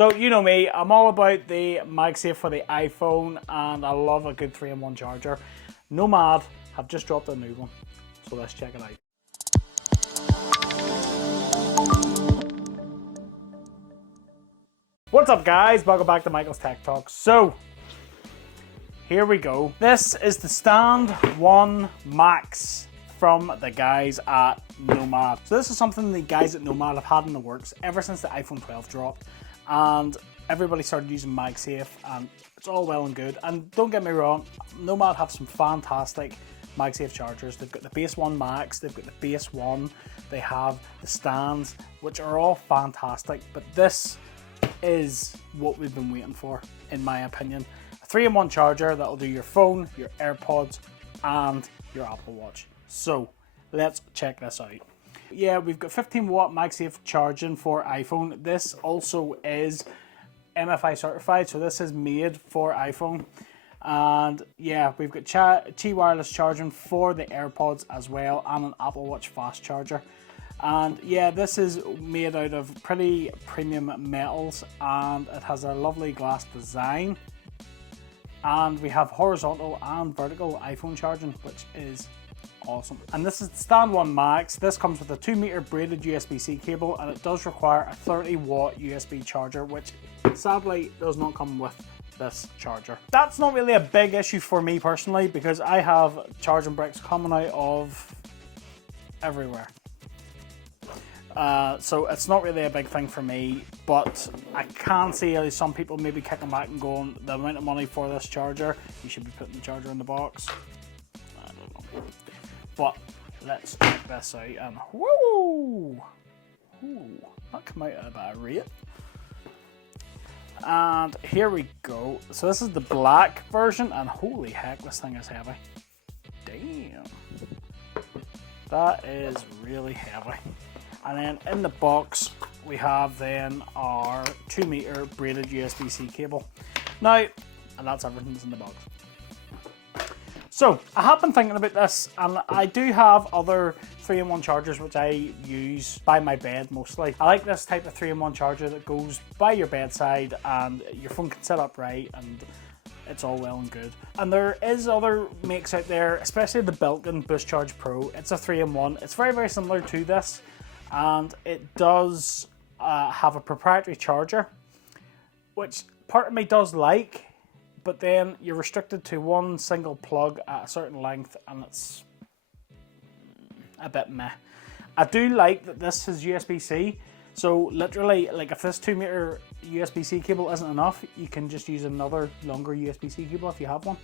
So you know me, I'm all about the MagSafe for the iPhone, and I love a good 3-in-1 charger. Nomad have just dropped a new one, so let's check it out. What's up guys, welcome back to Michael's Tech Talk. So, here we go. This is the Stand 1 Max from the guys at Nomad. So this is something the guys at Nomad have had in the works ever since the iPhone 12 dropped, and everybody started using MagSafe, and it's all well and good. And don't get me wrong, Nomad have some fantastic MagSafe chargers. They've got the base 1 Max, they've got the base 1, they have the stands, which are all fantastic, but this is what we've been waiting for, in my opinion. A 3-in-1 charger that'll do your phone, your AirPods, and your Apple Watch. So let's check this out. Yeah, we've got 15-watt MagSafe charging for iPhone. This also is MFI certified, so this is made for iPhone. And yeah, we've got Qi wireless charging for the AirPods as well, and an Apple Watch fast charger. And yeah, this is made out of pretty premium metals, and it has a lovely glass design. And we have horizontal and vertical iPhone charging, which is awesome. And this is the Stand 1 Max. This comes with a 2-meter braided USB-C cable, and it does require a 30-watt USB charger, which sadly does not come with this charger. That's not really a big issue for me personally, because I have charging bricks coming out of everywhere. So it's not really a big thing for me, but I can see some people maybe kicking back and going, the amount of money for this charger, you should be putting the charger in the box. I don't know. But let's check this out, and whoa! Ooh, that came out at a bit of rate. And here we go. So this is the black version, and holy heck, this thing is heavy. Damn. That is really heavy. And then in the box, we have then our 2-meter braided USB-C cable. Now, and that's everything that's in the box. So, I have been thinking about this, and I do have other 3-in-1 chargers which I use by my bed mostly. I like this type of 3-in-1 charger that goes by your bedside, and your phone can sit upright, and it's all well and good. And there is other makes out there, especially the Belkin Boost Charge Pro. It's a 3-in-1. It's very, very similar to this, and it does have a proprietary charger, which part of me does like, but then you're restricted to one single plug at a certain length, and it's a bit meh. I do like that this is USB-C, so literally, like if this 2-meter USB-C cable isn't enough, you can just use another longer USB-C cable if you have one.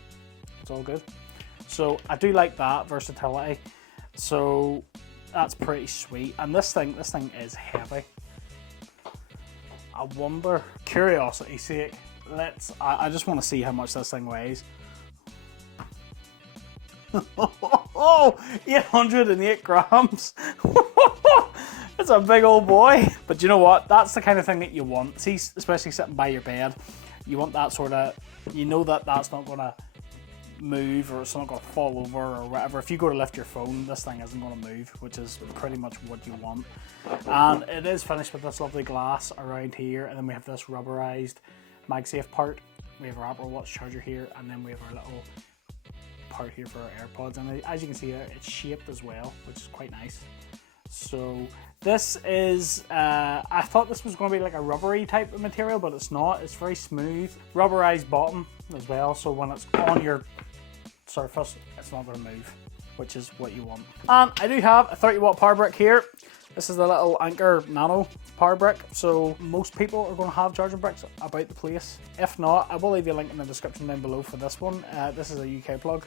It's all good. So I do like that versatility. So that's pretty sweet. And this thing is heavy. I wonder, curiosity's sake, I just want to see how much this thing weighs. 808 grams. It's a big old boy. But you know what? That's the kind of thing that you want. See, especially sitting by your bed, you want that sort of, you know that that's not going to move, or it's not going to fall over or whatever. If you go to lift your phone, this thing isn't going to move, which is pretty much what you want. And it is finished with this lovely glass around here, and then we have this rubberized MagSafe part. We have our Apple Watch charger here, and then we have our little part here for our AirPods, and as you can see it's shaped as well, which is quite nice. So this is I thought this was going to be like a rubbery type of material, but it's not. It's very smooth, rubberized bottom as well, so when it's on your surface it's not going to move, which is what you want. And I do have a 30-watt power brick here. This is the little Anchor Nano power brick, so most people are going to have charging bricks about the place. If not, I will leave you a link in the description down below for this one. This is a UK plug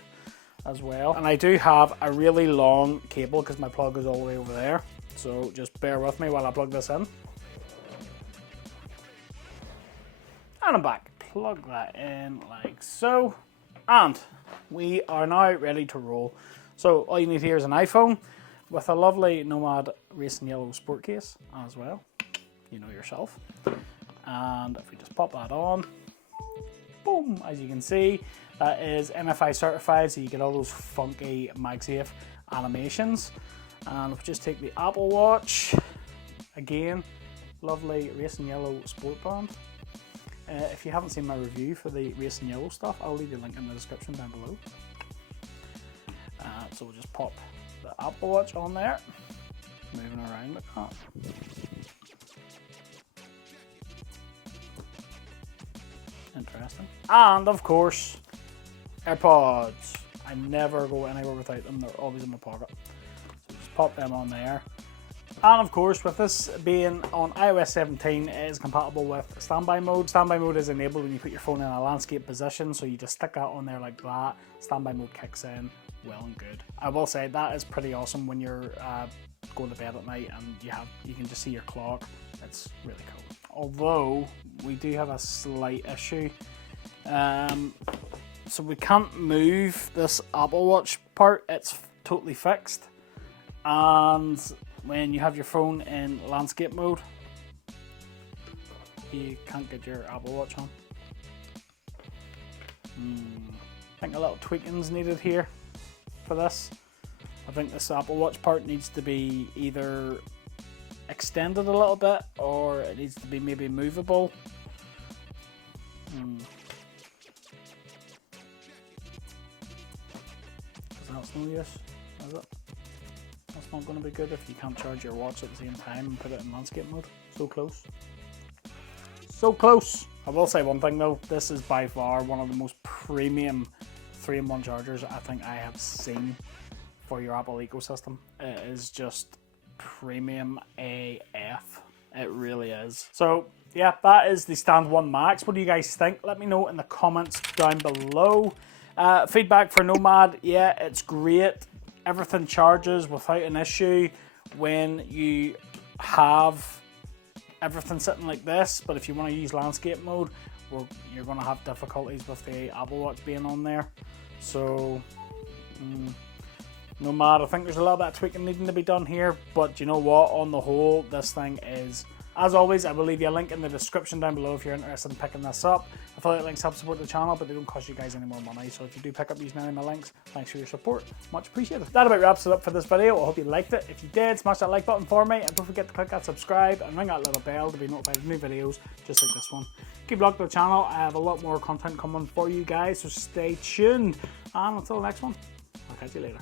as well. And I do have a really long cable because my plug is all the way over there. So just bear with me while I plug this in. And I'm back. Plug that in like so. And we are now ready to roll. So all you need here is an iPhone with a lovely Nomad Racing Yellow Sport case as well. You know yourself. And if we just pop that on, boom, as you can see, that is MFI certified, so you get all those funky MagSafe animations. And if we just take the Apple Watch, again, lovely Racing Yellow Sport band. If you haven't seen my review for the Racing Yellow stuff, I'll leave you a link in the description down below. So we'll just pop the Apple Watch on there, moving around like that. Interesting. And of course, AirPods. I never go anywhere without them, they're always in my pocket. So just pop them on there. And of course, with this being on iOS 17, it is compatible with standby mode. Standby mode is enabled when you put your phone in a landscape position, so you just stick that on there like that. Standby mode kicks in, well and good. I will say that is pretty awesome when you're going to bed at night and you can just see your clock. It's really cool. Although we do have a slight issue. So we can't move this Apple Watch part, it's totally fixed. And when you have your phone in landscape mode, you can't get your Apple Watch on. I think a little tweaking's needed here for this. I think this Apple Watch part needs to be either extended a little bit or it needs to be maybe movable. That's no use, is it? That's not going to be good if you can't charge your watch at the same time and put it in landscape mode. So close. So close! I will say one thing though, this is by far one of the most premium 3-in-1 chargers I think I have seen for your Apple ecosystem. It is just premium AF. It really is. So yeah, that is the Stand 1 Max. What do you guys think? Let me know in the comments down below. Feedback for Nomad, yeah, it's great. Everything charges without an issue when you have everything sitting like this, but if you want to use landscape mode, you're going to have difficulties with the Apple Watch being on there. So, Nomad, I think there's a little bit of tweaking needing to be done here, but you know what, on the whole, this thing is, as always, I will leave you a link in the description down below if you're interested in picking this up. Affiliate links help support the channel, but they don't cost you guys any more money. So if you do pick up using any of my links, thanks for your support. Much appreciated. That about wraps it up for this video. I hope you liked it. If you did, smash that like button for me. And don't forget to click that subscribe and ring that little bell to be notified of new videos just like this one. Keep locked to the channel. I have a lot more content coming for you guys, so stay tuned. And until the next one, I'll catch you later.